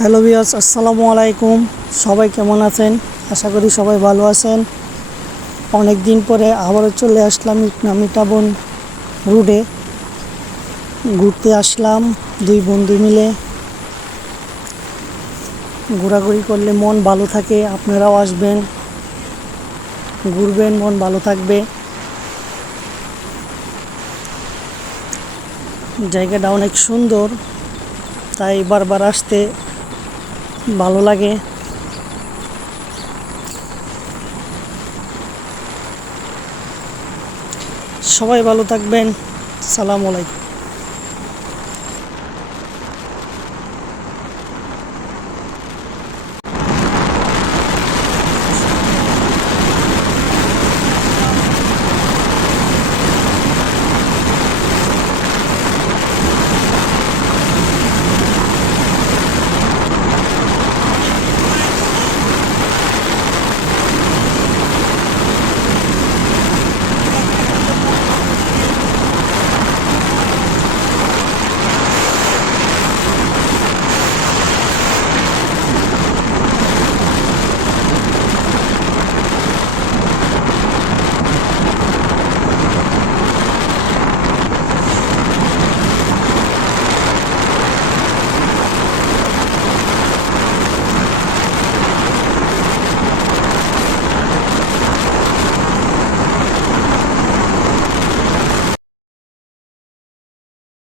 Hello viewers, আসসালামু আলাইকুম। সবাই কেমন আছেন? আশা করি সবাই ভালো আছেন। অনেক দিন পরে আবারও চলে আসলাম মিঠাবন রোডে ঘুরতে আসলাম। দুই বন্ধু মিলে ঘোরাঘুরি করলে মন ভালো থাকে। আপনারাও আসবেন, ঘুরবেন, মন ভালো থাকবে। জায়গাটা অনেক সুন্দর, তাই বারবার আসতে ভালো লাগে। সবাই ভালো থাকবেন। আসসালামু আলাইকুম।